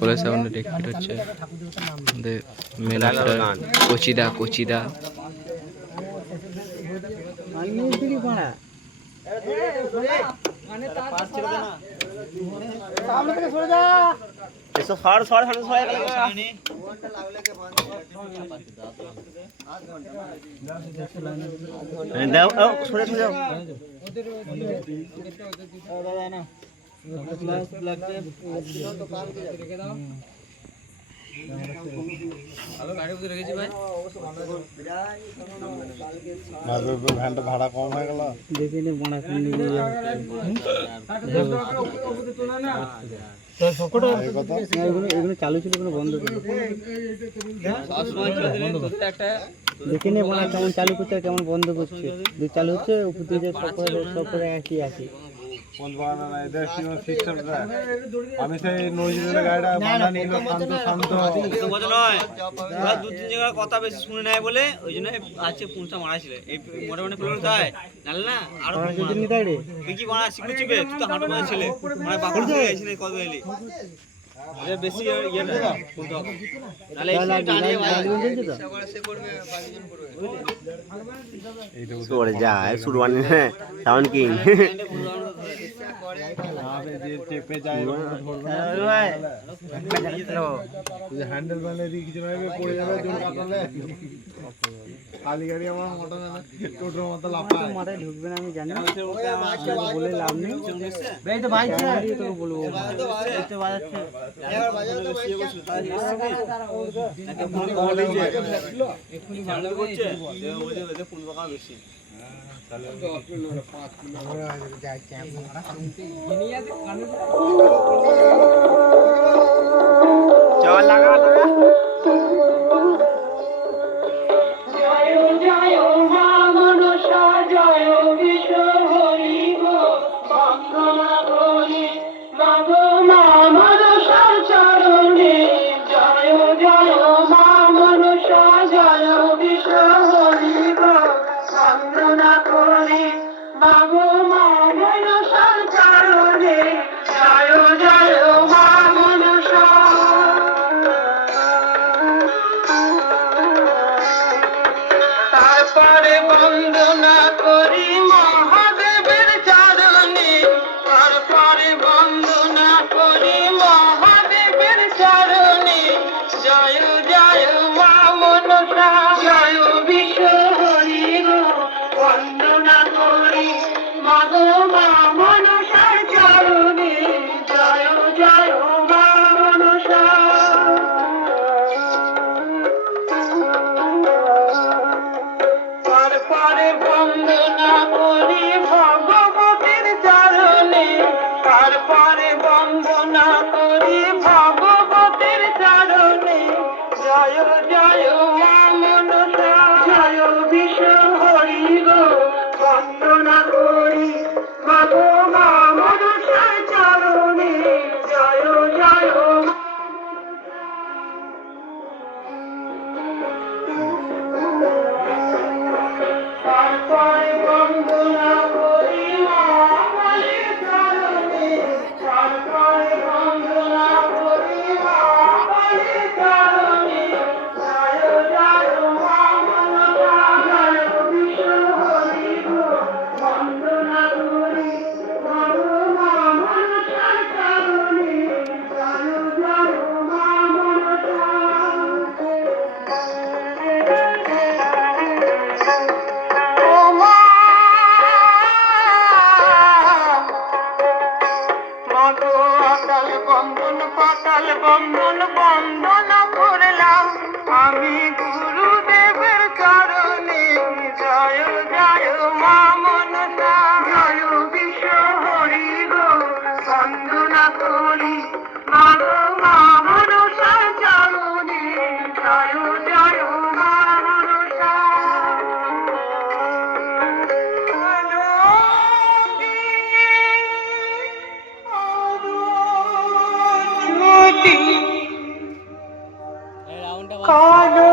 college সাউন্ডে record হচ্ছে আমাদের মেলাটা কচিদা কচিদা ভাড়া কম হয়ে গেল এগুলো চালু ছিল কোনো বন্ধ ছিল দেখে নে বলা কেমন চালু করছে আর কেমন বন্ধ করছে চালু হচ্ছে উপর দিয়ে সব করে একই আছে আমি সেই নজরুলের গাড়িটা বাঁধা নিল শান্ত শান্ত দু তিন জায়গার কথা বেশি শুনে নেয় বলে ওই জন্য আছে পুনটা মারা ছিল এই মোটামুটি ফেলে তাই জানল না আরো কি বানা শিখেছি তুই তো হাঁটু মারা ছিল মানে বাকল হয়ে গেছিল কত এলি বেশি ইয়ে না তাহলে সরে যায় সুরবানি সাউন্ড কিং চেপে যায় হ্যান্ডেল বানিয়ে কিছু পড়ে যাবে জোর কাটালে খালি গাড়ি আমার মোটা না টোটোর মতো লাফায় মাথায় ঢুকবে না আমি জানি বলে লাভ নেই এই তো ভাই তোকে বলবো এই তো বাজাচ্ছে এবার বাজাও তো এখনি ভালো করছে ওই ফোন বাকা বেশি চল লাগা লাগা কালো